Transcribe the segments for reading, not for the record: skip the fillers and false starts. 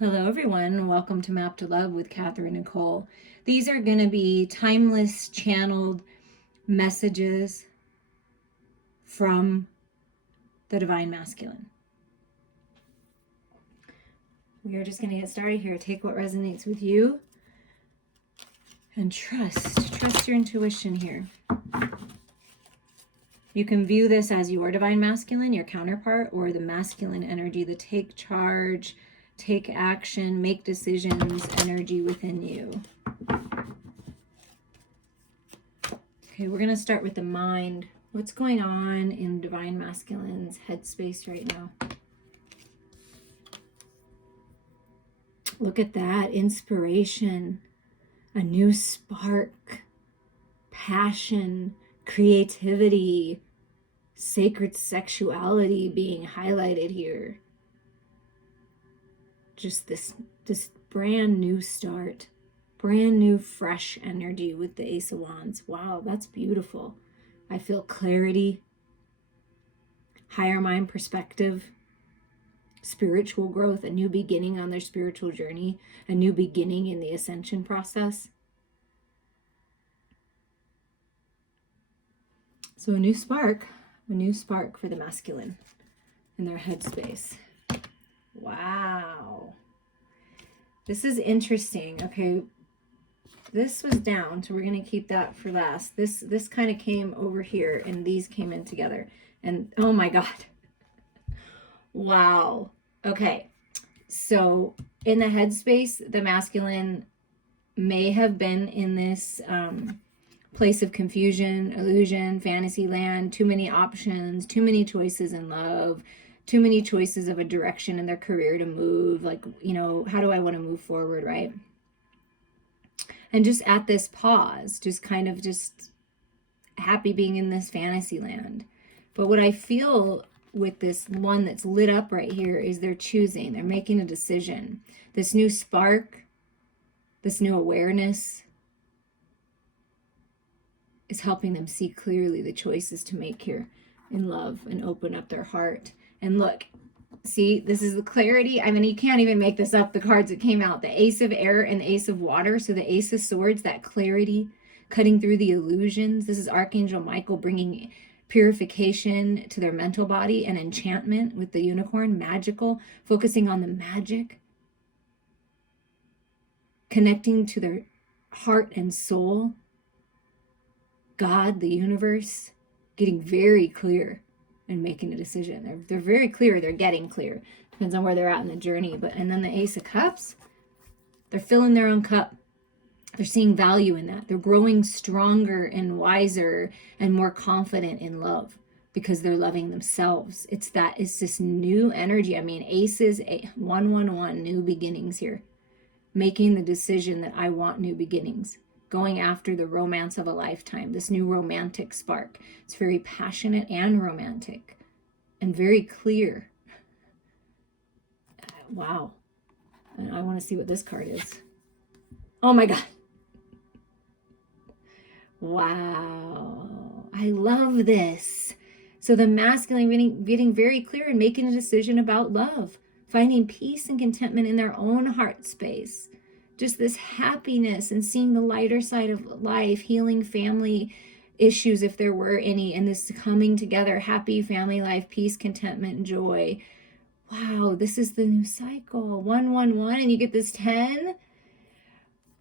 Hello, everyone. Welcome to Map to Love with Catherine Nicole. These are going to be timeless channeled messages from the Divine Masculine. We are just going to get started here. Take what resonates with you and trust your intuition here. You can view this as your Divine Masculine, your counterpart, or the masculine energy, the take charge, take action, make decisions energy within you. Okay, we're going to start with the mind. What's going on in Divine Masculine's headspace right now? Look at that. Inspiration, a new spark, passion, creativity, sacred sexuality being highlighted here. Just this brand new start, brand new fresh energy with the Ace of Wands. Wow, that's beautiful. I feel clarity, higher mind perspective, spiritual growth, a new beginning on their spiritual journey, a new beginning in the ascension process. So a new spark for the masculine in their headspace. Wow. This is interesting. Okay. This was down, so we're going to keep that for last. This kind of came over here, and these came in together. And oh my God. Wow. Okay. So in the headspace, the masculine may have been in this place of confusion, illusion, fantasy land, too many options, too many choices in love, too many choices of a direction in their career to move. Like, how do I want to move forward, right? And just at this pause, just kind of just happy being in this fantasy land. But what I feel with this one that's lit up right here is they're choosing, they're making a decision. This new spark, this new awareness is helping them see clearly the choices to make here in love and open up their heart. And look, see, this is the clarity. I mean, you can't even make this up, the cards that came out. The Ace of Air and the Ace of Water. So the Ace of Swords, that clarity, cutting through the illusions. This is Archangel Michael bringing purification to their mental body and enchantment with the unicorn, magical, focusing on the magic, connecting to their heart and soul, God, the universe, getting very clear and making a decision. They're very clear. They're getting clear. Depends on where they're at in the journey. And then the Ace of Cups, they're filling their own cup. They're seeing value in that. They're growing stronger and wiser and more confident in love because they're loving themselves. It's this new energy. I mean, Aces, 111, new beginnings here. Making the decision that I want new beginnings. Going after the romance of a lifetime, this new romantic spark. It's very passionate and romantic and very clear. Wow. And I want to see what this card is. Oh my God. Wow. I love this. So the masculine getting very clear and making a decision about love, finding peace and contentment in their own heart space. Just this happiness and seeing the lighter side of life, healing family issues if there were any, and this coming together, happy family life, peace, contentment, and joy. Wow, this is the new cycle. 111, and you get this 10.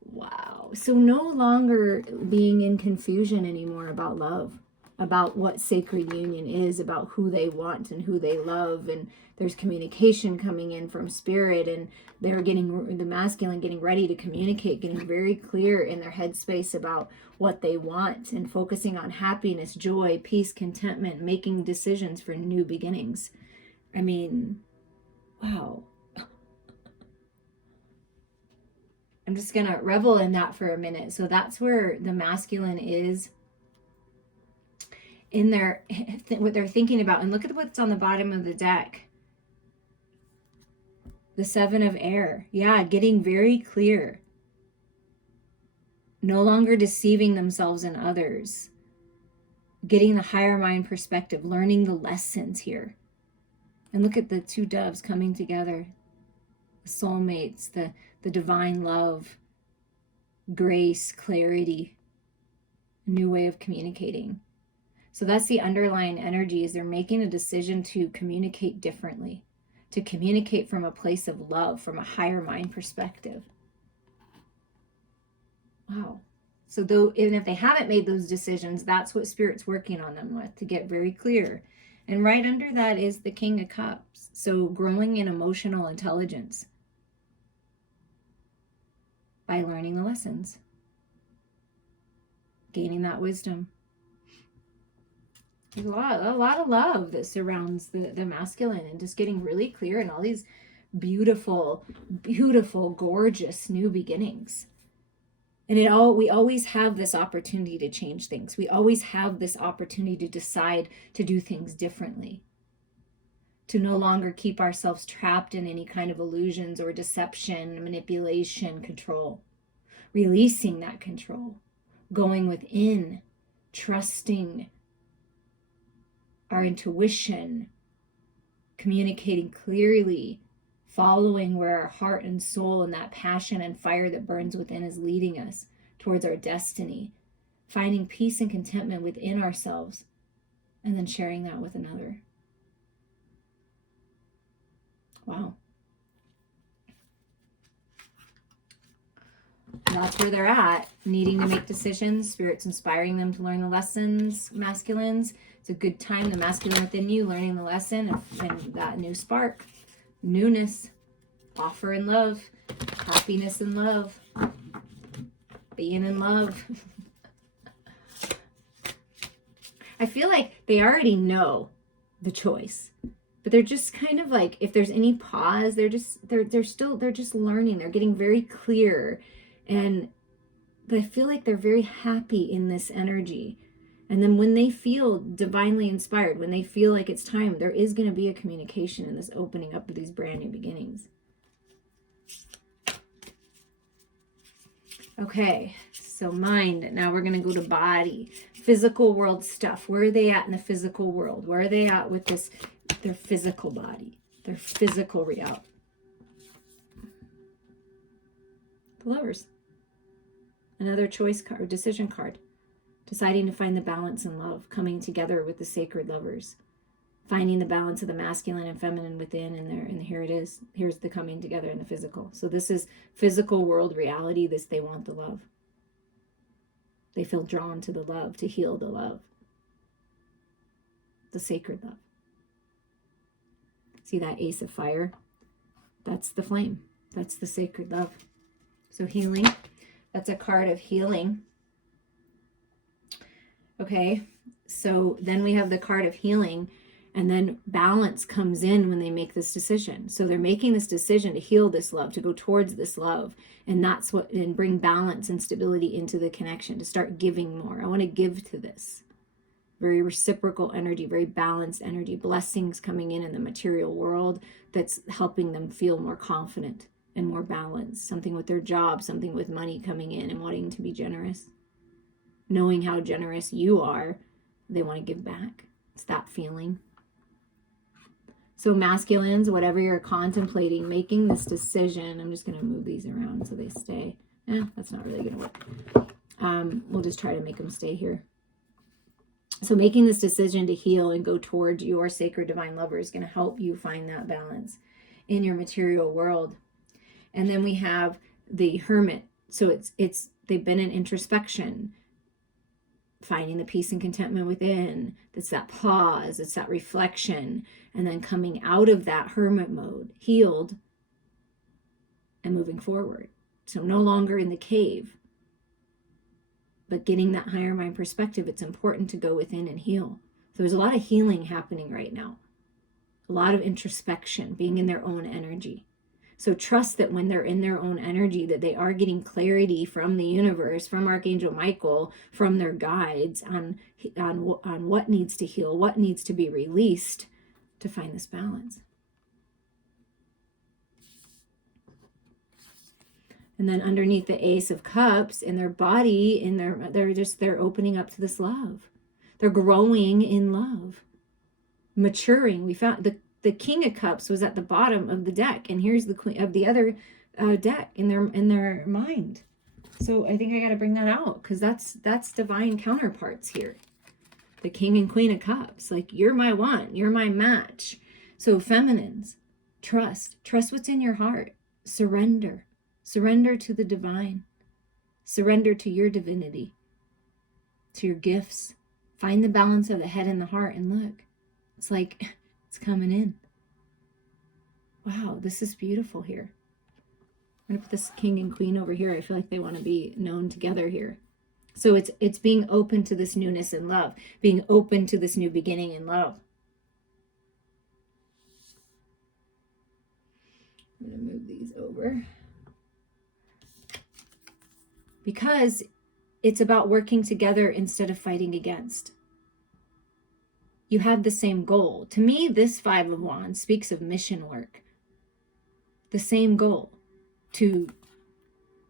Wow. So no longer being in confusion anymore about love, about what sacred union is, about who they want and who they love. And there's communication coming in from spirit, and they're getting the masculine getting ready to communicate, getting very clear in their headspace about what they want and focusing on happiness, joy, peace, contentment, making decisions for new beginnings. I mean, wow. I'm just going to revel in that for a minute. So that's where the masculine is in their, what they're thinking about. And look at what's on the bottom of the deck. The 7 of Air. Yeah, getting very clear. No longer deceiving themselves and others. Getting the higher mind perspective, learning the lessons here. And look at the 2 doves coming together. the soulmates, the divine love, grace, clarity, new way of communicating. So that's the underlying energy, is they're making a decision to communicate differently, to communicate from a place of love, from a higher mind perspective. Wow. So though, even if they haven't made those decisions, that's what Spirit's working on them with, to get very clear. And right under that is the King of Cups. So growing in emotional intelligence by learning the lessons, gaining that wisdom. There's a lot of love that surrounds the masculine, and just getting really clear in all these beautiful, beautiful, gorgeous new beginnings. And we always have this opportunity to change things. We always have this opportunity to decide to do things differently, to no longer keep ourselves trapped in any kind of illusions or deception, manipulation, control. Releasing that control, going within, trusting our intuition, communicating clearly, following where our heart and soul and that passion and fire that burns within is leading us towards our destiny, finding peace and contentment within ourselves, and then sharing that with another. Wow. That's where they're at, needing to make decisions. Spirit's inspiring them to learn the lessons, masculines. It's a good time, the masculine within you, learning the lesson and that new spark, newness, offer in love, happiness in love, being in love. I feel like they already know the choice, but they're just kind of like, if there's any pause, they're just learning. They're getting very clear. But I feel like they're very happy in this energy. And then when they feel divinely inspired, when they feel like it's time, there is going to be a communication in this opening up of these brand new beginnings. Okay, so mind. Now we're going to go to body. Physical world stuff. Where are they at in the physical world? Where are they at with this, their physical body, their physical reality? The Lovers. Another choice card, or decision card. Deciding to find the balance in love, coming together with the sacred lovers, finding the balance of the masculine and feminine within, and here it is. Here's the coming together in the physical. So this is physical world reality. They want the love. They feel drawn to the love, to heal the love, the sacred love. See that Ace of Fire? That's the flame. That's the sacred love. So healing. That's a card of healing. Okay, so then we have the card of healing, and then balance comes in when they make this decision. So they're making this decision to heal this love, to go towards this love, and that's what, and bring balance and stability into the connection, to start giving more. I want to give to this. Very reciprocal energy, very balanced energy, blessings coming in the material world that's helping them feel more confident and more balanced. Something with their job, something with money coming in and wanting to be generous. Knowing how generous you are, they want to give back. It's that feeling. So masculines, whatever you're contemplating, making this decision, I'm just going to move these around so they stay. That's not really going to work. We'll just try to make them stay here. So making this decision to heal and go towards your sacred divine lover is going to help you find that balance in your material world. And then we have the Hermit. So they've been in introspection, finding the peace and contentment within. It's that pause, it's that reflection, and then coming out of that hermit mode, healed and moving forward. So no longer in the cave, but getting that higher mind perspective. It's important to go within and heal. So there's a lot of healing happening right now, a lot of introspection, being in their own energy. So trust that when they're in their own energy, that they are getting clarity from the universe, from Archangel Michael, from their guides on what needs to heal, what needs to be released to find this balance. And then underneath the Ace of Cups, in their body, they're opening up to this love. They're growing in love, maturing. We found the King of Cups was at the bottom of the deck, and here's the Queen of the other deck in their mind. So I think I got to bring that out, because that's divine counterparts here. The King and Queen of Cups, like, you're my one, you're my match. So feminines, trust what's in your heart. Surrender to the divine. Surrender to your divinity, to your gifts. Find the balance of the head and the heart, and look, it's like it's coming in. Wow, this is beautiful here. I'm gonna put this King and Queen over here. I feel like they want to be known together here. So it's being open to this newness in love, being open to this new beginning in love. I'm gonna move these over, because it's about working together instead of fighting against. You have the same goal. To me, this Five of Wands speaks of mission work. The same goal, to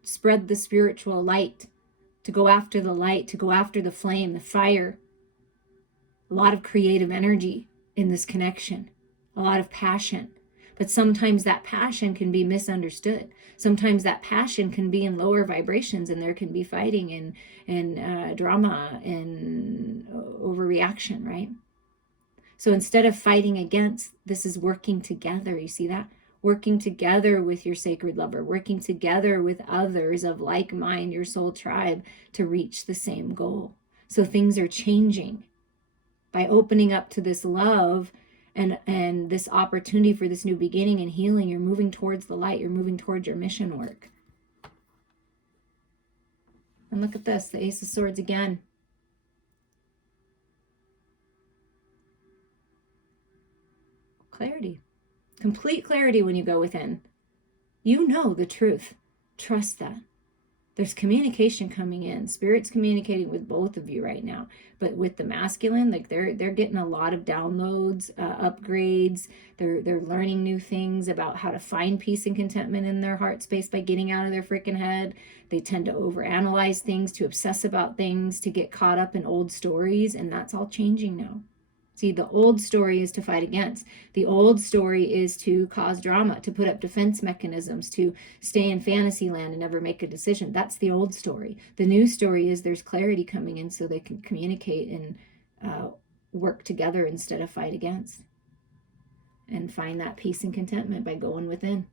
spread the spiritual light, to go after the light, to go after the flame, the fire. A lot of creative energy in this connection, a lot of passion. But sometimes that passion can be misunderstood. Sometimes that passion can be in lower vibrations, and there can be fighting and drama and overreaction, right? So instead of fighting against, this is working together. You see that? Working together with your sacred lover, working together with others of like mind, your soul tribe, to reach the same goal. So things are changing by opening up to this love and this opportunity for this new beginning and healing. You're moving towards the light. You're moving towards your mission work. And look at this, the Ace of Swords again. Clarity. Complete clarity when you go within. You know the truth. Trust that. There's communication coming in. Spirit's communicating with both of you right now. But with the masculine, like they're getting a lot of downloads, upgrades. They're learning new things about how to find peace and contentment in their heart space by getting out of their freaking head. They tend to overanalyze things, to obsess about things, to get caught up in old stories, and that's all changing now. See, the old story is to fight against. The old story is to cause drama, to put up defense mechanisms, to stay in fantasy land and never make a decision. That's the old story. The new story is there's clarity coming in, so they can communicate and work together instead of fight against. And find that peace and contentment by going within.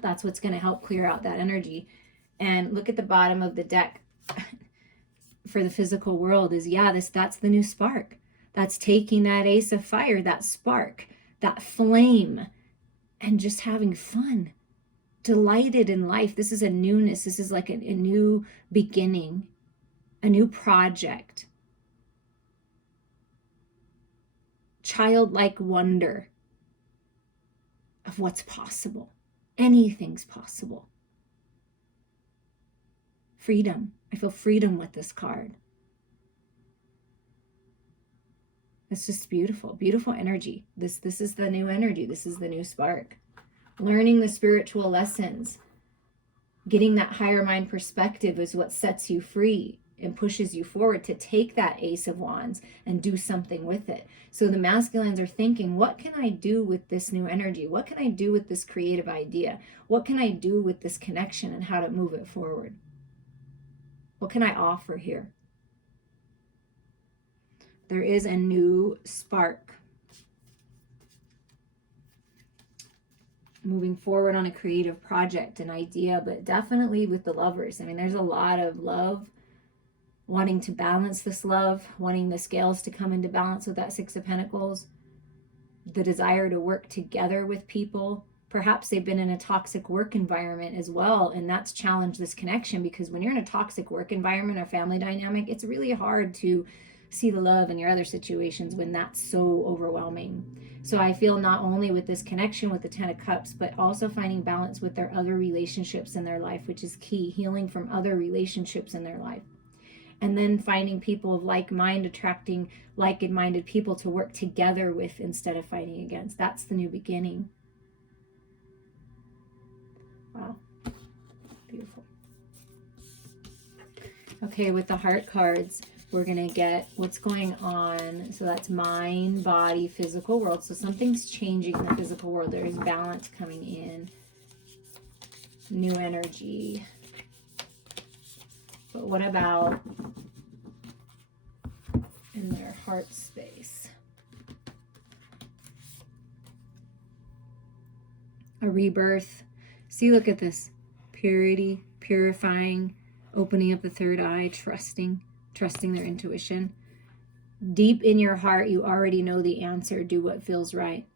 That's what's going to help clear out that energy. And look at the bottom of the deck for the physical world is, that's the new spark. That's taking that Ace of Fire, that spark, that flame, and just having fun, delighted in life. This is a newness. This is like a new beginning, a new project. Childlike wonder of what's possible. Anything's possible. Freedom. I feel freedom with this card. It's just beautiful, beautiful energy. This is the new energy. This is the new spark. Learning the spiritual lessons, getting that higher mind perspective is what sets you free and pushes you forward to take that Ace of Wands and do something with it. So the masculines are thinking, what can I do with this new energy? What can I do with this creative idea? What can I do with this connection and how to move it forward? What can I offer here? There is a new spark. Moving forward on a creative project, an idea, but definitely with the lovers. I mean, there's a lot of love, wanting to balance this love, wanting the scales to come into balance with that Six of Pentacles, the desire to work together with people. Perhaps they've been in a toxic work environment as well, and that's challenged this connection, because when you're in a toxic work environment or family dynamic, it's really hard to see the love in your other situations when that's so overwhelming. So I feel not only with this connection with the Ten of Cups, but also finding balance with their other relationships in their life, which is key, healing from other relationships in their life. And then finding people of like mind, attracting like-minded people to work together with instead of fighting against. That's the new beginning. Wow. Beautiful. Okay, with the heart cards, We're going to get what's going on. So that's mind, body, physical world. So something's changing in the physical world. There's balance coming in. New energy. But what about in their heart space? A rebirth. See, look at this. Purity, purifying, opening up the third eye, trusting their intuition. Deep in your heart, you already know the answer. Do what feels right.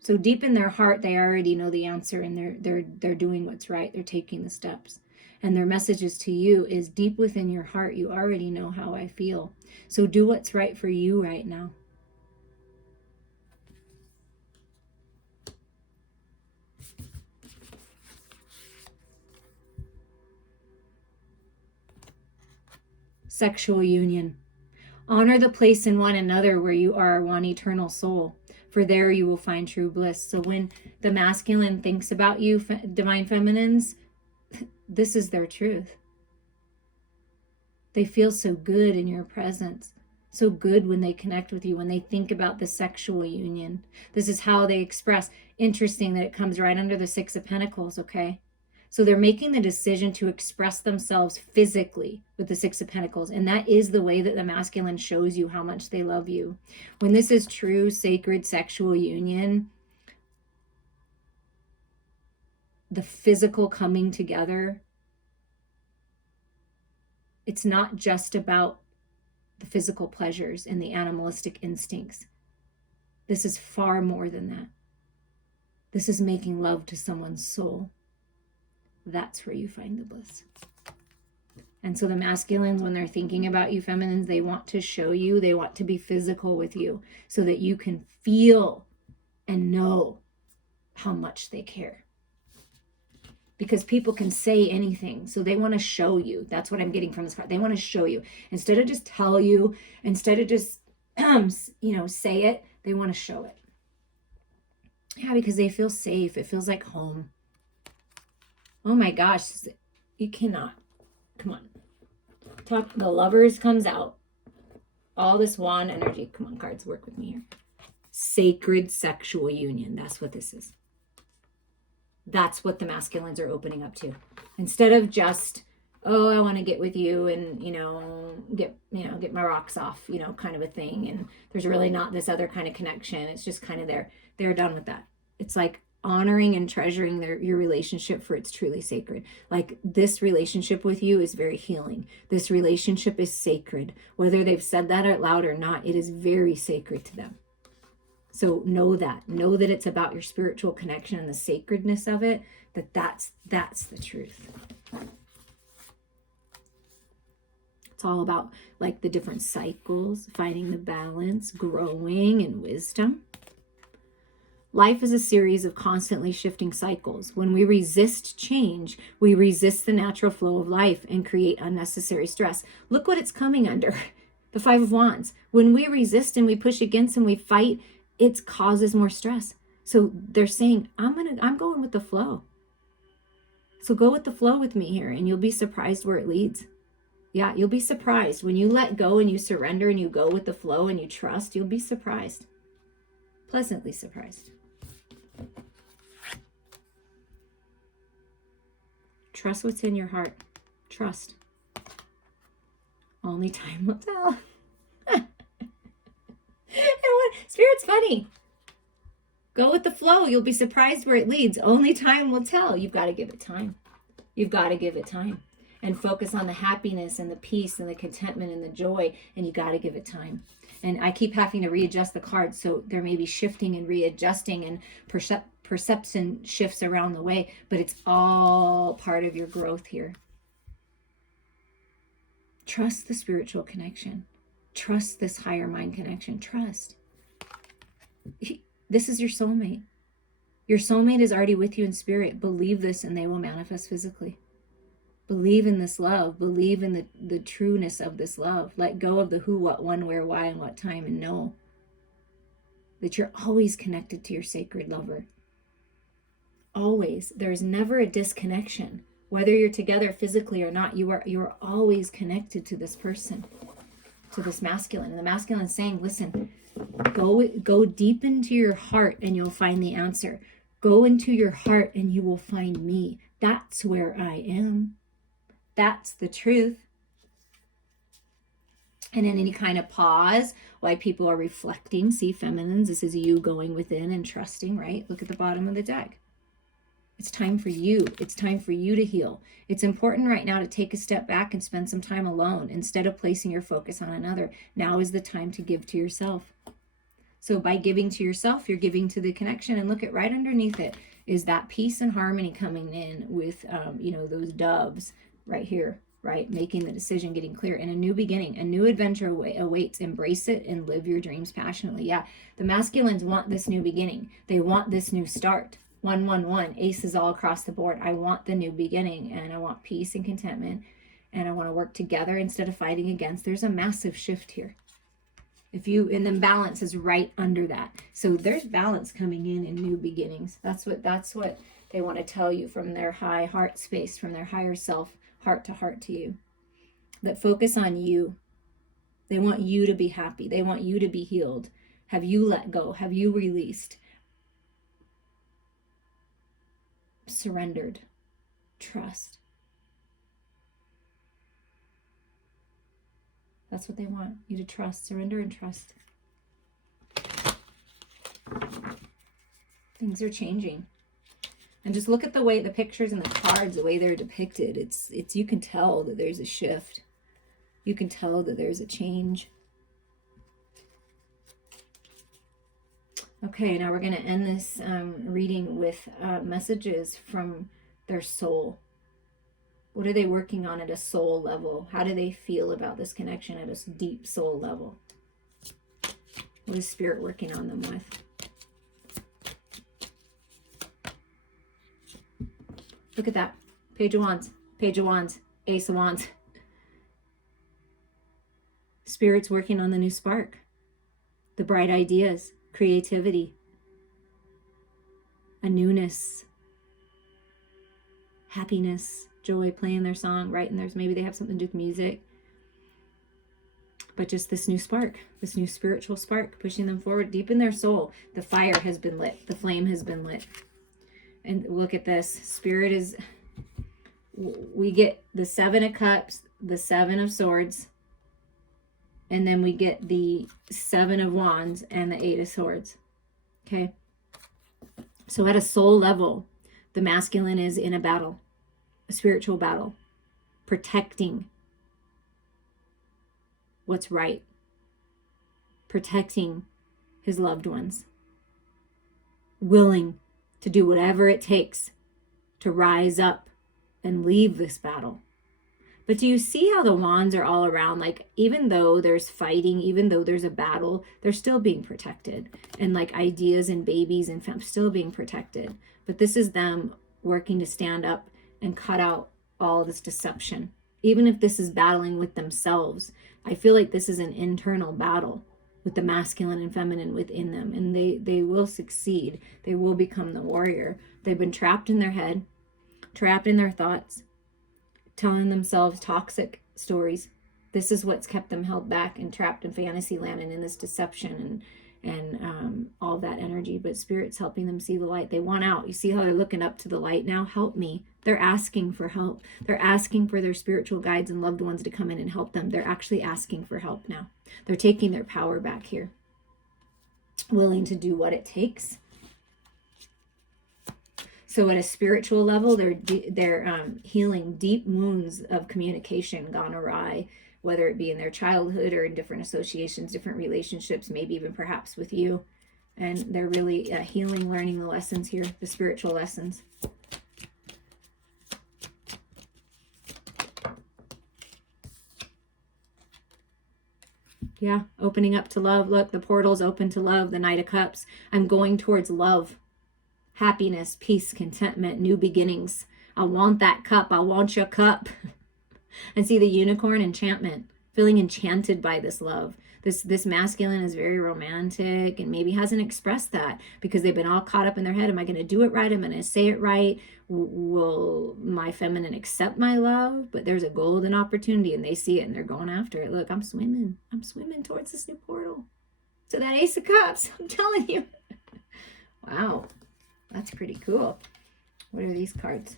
So deep in their heart, they already know the answer, and they're doing what's right. They're taking the steps. And their messages to you is deep within your heart. You already know how I feel. So do what's right for you right now. Sexual union. Honor the place in one another where you are one eternal soul, for there you will find true bliss. So when the masculine thinks about you, divine feminines, this is their truth. They feel so good in your presence, so good when they connect with you, when they think about the sexual union. This is how they express. Interesting that it comes right under the Six of Pentacles, okay? So they're making the decision to express themselves physically with the Six of Pentacles. And that is the way that the masculine shows you how much they love you. When this is true, sacred sexual union, the physical coming together, it's not just about the physical pleasures and the animalistic instincts. This is far more than that. This is making love to someone's soul. That's where you find the bliss. And so the masculines, when they're thinking about you feminines, they want to show you, they want to be physical with you so that you can feel and know how much they care. Because people can say anything, so they want to show you. That's what I'm getting from this card. They want to show you. Instead of just tell you, instead of just, say it, they want to show it. Yeah, because they feel safe. It feels like home. Oh my gosh, you cannot. Come on. The Lovers comes out. All this wand energy. Come on, cards, work with me here. Sacred sexual union. That's what this is. That's what the masculines are opening up to. Instead of just, oh, I want to get with you and, get my rocks off, kind of a thing. And there's really not this other kind of connection. It's just kind of they're done with that. It's like honoring and treasuring your relationship for it's truly sacred. Like this relationship with you is very healing. This relationship is sacred. Whether they've said that out loud or not, it is very sacred to them. So know that it's about your spiritual connection and the sacredness of it, that's the truth. It's all about like the different cycles, finding the balance, growing in wisdom. Life is a series of constantly shifting cycles. When we resist change, we resist the natural flow of life and create unnecessary stress. Look what it's coming under. The Five of Wands. When we resist and we push against and we fight, it causes more stress. So they're saying, I'm going with the flow. So go with the flow with me here and you'll be surprised where it leads. Yeah, you'll be surprised. When you let go and you surrender and you go with the flow and you trust, you'll be surprised. Pleasantly surprised. Trust what's in your heart. Trust. Only time will tell. Spirit's funny. Go with the flow. You'll be surprised where it leads. Only time will tell. You've got to give it time. You've got to give it time. And focus on the happiness and the peace and the contentment and the joy. And you got to give it time. And I keep having to readjust the cards. So there may be shifting and readjusting and perception shifts around the way. But it's all part of your growth here. Trust the spiritual connection. Trust this higher mind connection. Trust. This is your soulmate. Your soulmate is already with you in spirit. Believe this and they will manifest physically. Believe in this love. Believe in the trueness of this love. Let go of the who, what, when, where, why, and what time, and know that you're always connected to your sacred lover. Always. There's never a disconnection. Whether you're together physically or not, you're always connected to this person, to this masculine. And the masculine is saying, listen, go deep into your heart and you'll find the answer. Go into your heart and you will find me. That's where I am. That's the truth. And in any kind of pause, why people are reflecting, see feminines, this is you going within and trusting, right? Look at the bottom of the deck. It's time for you. It's time for you to heal. It's important right now to take a step back and spend some time alone instead of placing your focus on another. Now is the time to give to yourself. So by giving to yourself, you're giving to the connection, and look at right underneath it is that peace and harmony coming in with, those doves right here, right? Making the decision, getting clear, and a new beginning, a new adventure awaits. Embrace it and live your dreams passionately. Yeah, the masculines want this new beginning. They want this new start. 111, aces all across the board. I want the new beginning, and I want peace and contentment, and I want to work together instead of fighting against. There's a massive shift here. And then balance is right under that. So there's balance coming in new beginnings. That's what they want to tell you from their high heart space, from their higher self, heart to heart to you. That focus on you. They want you to be happy. They want you to be healed. Have you let go? Have you released? Surrendered. Trust. That's what they want you to trust. Surrender and trust. Things are changing. And just look at the way the pictures and the cards, the way they're depicted. It's you can tell that there's a shift. You can tell that there's a change. Okay, now we're going to end this reading with messages from their soul. What are they working on at a soul level? How do they feel about this connection at a deep soul level? What is Spirit working on them with? Look at that. Page of Wands, Page of Wands, Ace of Wands. Spirit's working on the new spark. The bright ideas, creativity, a newness, happiness, joy, playing their song, writing theirs. Maybe they have something to do with music. But just this new spark, this new spiritual spark, pushing them forward deep in their soul. The fire has been lit. The flame has been lit. And look at this. Spirit is, we get the 7 of Cups, the 7 of Swords, and then we get the 7 of Wands and the 8 of Swords. Okay? So at a soul level, the masculine is in a battle, a spiritual battle, protecting what's right, protecting his loved ones, willing to do whatever it takes to rise up and leave this battle. But do you see how the wands are all around? Like, even though there's fighting, even though there's a battle, they're still being protected. And like ideas and babies and fam still being protected. But this is them working to stand up and cut out all this deception. Even if this is battling with themselves, I feel like this is an internal battle with the masculine and feminine within them. And they will succeed. They will become the warrior. They've been trapped in their head, trapped in their thoughts, telling themselves toxic stories. This is what's kept them held back and trapped in fantasy land and in this deception and all that energy. But Spirit's helping them see the light. They want out. You see how they're looking up to the light now? Help me. They're asking for help. They're asking for their spiritual guides and loved ones to come in and help them. They're actually asking for help now. They're taking their power back here, willing to do what it takes. So at a spiritual level, they're healing deep wounds of communication gone awry, whether it be in their childhood or in different associations, different relationships, maybe even perhaps with you. And they're really healing, learning the lessons here, the spiritual lessons. Yeah, opening up to love. Look, the portal's open to love, the Knight of Cups. I'm going towards love. Happiness, peace, contentment, new beginnings. I want that cup. I want your cup. And see the unicorn, enchantment, feeling enchanted by this love. This masculine is very romantic and maybe hasn't expressed that because they've been all caught up in their head. Am I going to do it right? Am I going to say it right? Will my feminine accept my love? But there's a golden opportunity and they see it and they're going after it. Look, I'm swimming towards this new portal. So that Ace of Cups, I'm telling you. Wow, that's pretty cool. What are these cards?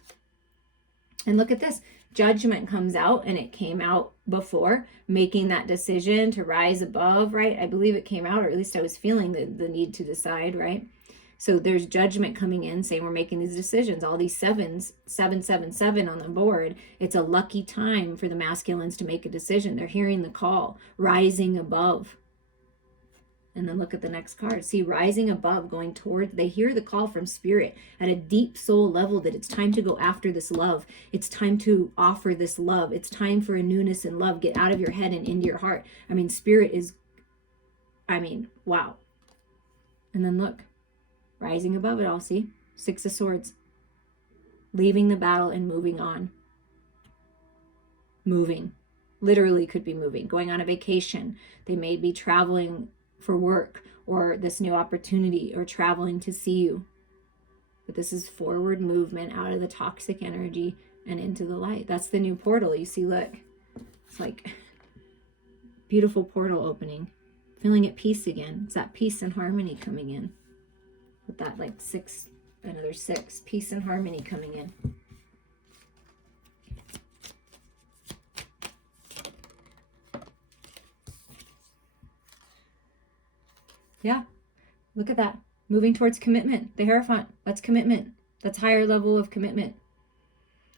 And look at this. Judgment comes out, and it came out before, making that decision to rise above, right? I believe it came out, or at least I was feeling the need to decide, right? So there's judgment coming in saying we're making these decisions. All these sevens, 777 on the board. It's a lucky time for the masculines to make a decision. They're hearing the call, rising above. And then look at the next card. See, rising above, going toward, they hear the call from spirit at a deep soul level that it's time to go after this love. It's time to offer this love. It's time for a newness in love. Get out of your head and into your heart. I mean, spirit is, wow. And then look, rising above it all, see? 6 of Swords. Leaving the battle and moving on. Moving. Literally could be moving. Going on a vacation. They may be traveling for work or this new opportunity or traveling to see you. But this is forward movement out of the toxic energy and into the light. That's the new portal. You see, look, it's like beautiful portal opening, feeling at peace again. It's that peace and harmony coming in with that like 6, another 6, peace and harmony coming in. Yeah, look at that. Moving towards commitment. The Hierophant, that's commitment. That's higher level of commitment.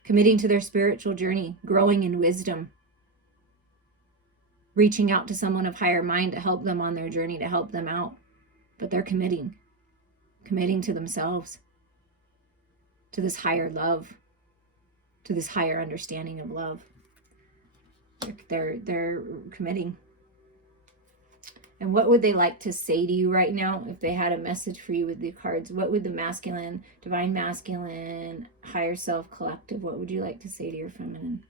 Committing to their spiritual journey, growing in wisdom. Reaching out to someone of higher mind to help them on their journey, to help them out. But they're committing to themselves, to this higher love, to this higher understanding of love. They're committing. And what would they like to say to you right now if they had a message for you with the cards? What would the masculine, divine masculine, higher self, collective, what would you like to say to your feminine?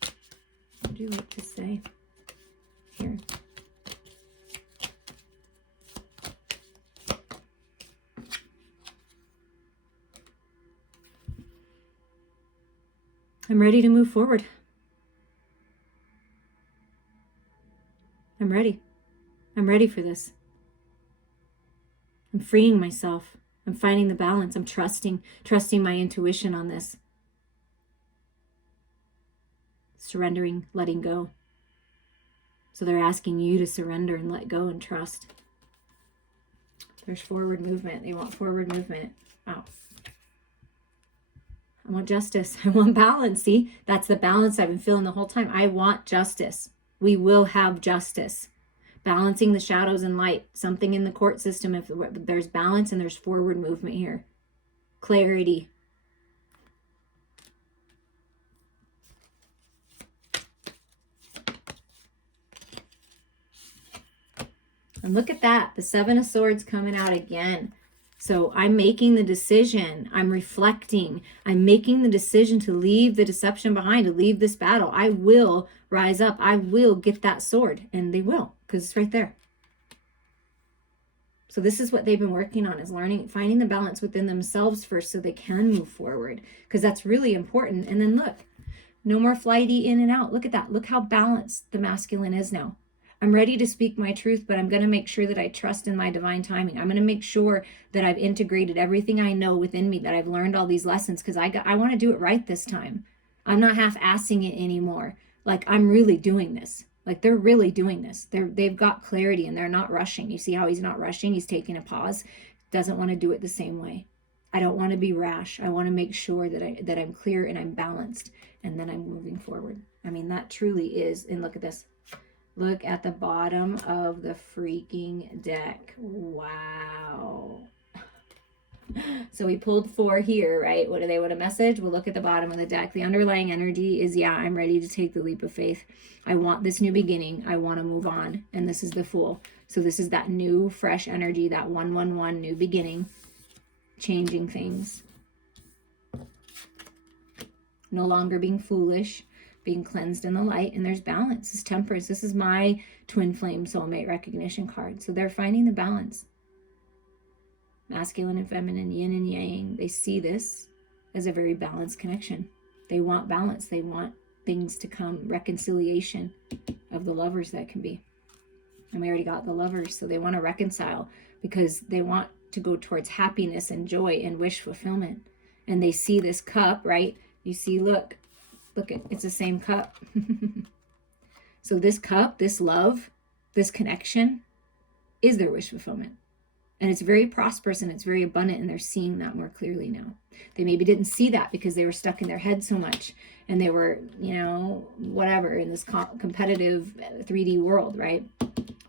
What would you like to say here? I'm ready to move forward. I'm ready. I'm ready for this. I'm freeing myself. I'm finding the balance. I'm trusting my intuition on this. Surrendering, letting go. So they're asking you to surrender and let go and trust. There's forward movement. They want forward movement. Wow. I want justice. I want balance. See, that's the balance I've been feeling the whole time. I want justice. We will have justice. Balancing the shadows and light. Something in the court system. If there's balance and there's forward movement here. Clarity. And look at that. The 7 of Swords coming out again. So I'm making the decision. I'm reflecting. I'm making the decision to leave the deception behind, to leave this battle. I will rise up. I will get that sword. And they will, because it's right there. So this is what they've been working on, is learning, finding the balance within themselves first so they can move forward, because that's really important. And then look, no more flighty in and out. Look at that. Look how balanced the masculine is now. I'm ready to speak my truth, but I'm going to make sure that I trust in my divine timing. I'm going to make sure that I've integrated everything I know within me, that I've learned all these lessons, because I want to do it right this time. I'm not half-assing it anymore. Like, I'm really doing this. Like, they're really doing this. They've got clarity and they're not rushing. You see how he's not rushing? He's taking a pause. Doesn't want to do it the same way. I don't want to be rash. I want to make sure that I'm clear and I'm balanced, and then I'm moving forward. I mean, that truly is. And look at this. Look at the bottom of the freaking deck. Wow. So we pulled 4 here, right? What do they want to message? We'll look at the bottom of the deck. The underlying energy is, yeah, I'm ready to take the leap of faith. I want this new beginning. I want to move on. And this is the Fool. So this is that new, fresh energy, that 111 new beginning, changing things. No longer being foolish. being cleansed in the light, and there's balance. This is temperance. This is my twin flame soulmate recognition card. So they're finding the balance. Masculine and feminine, yin and yang, they see this as a very balanced connection. They want balance. They want things to come, reconciliation of the lovers that can be. And we already got the lovers, so they want to reconcile because they want to go towards happiness and joy and wish fulfillment. And they see this cup, right? You see, look, it's the same cup. So this cup, this love, this connection is their wish fulfillment. And it's very prosperous and it's very abundant, and they're seeing that more clearly now. They maybe didn't see that because they were stuck in their head so much, and they were, whatever, in this competitive 3D world, right?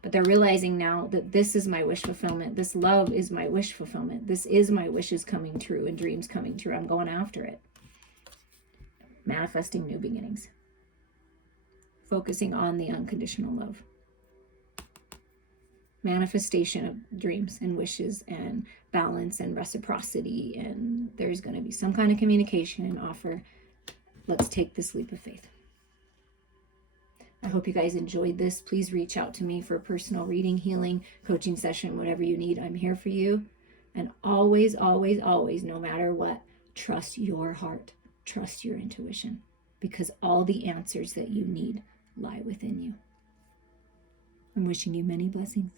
But they're realizing now that this is my wish fulfillment. This love is my wish fulfillment. This is my wishes coming true and dreams coming true. I'm going after it. Manifesting new beginnings. Focusing on the unconditional love. Manifestation of dreams and wishes and balance and reciprocity, and there's going to be some kind of communication and offer. Let's take this leap of faith. I hope you guys enjoyed this. Please reach out to me for a personal reading, healing, coaching session, whatever you need. I'm here for you. And always, always, always, no matter what, trust your heart, trust your intuition, because all the answers that you need lie within you. I'm wishing you many blessings.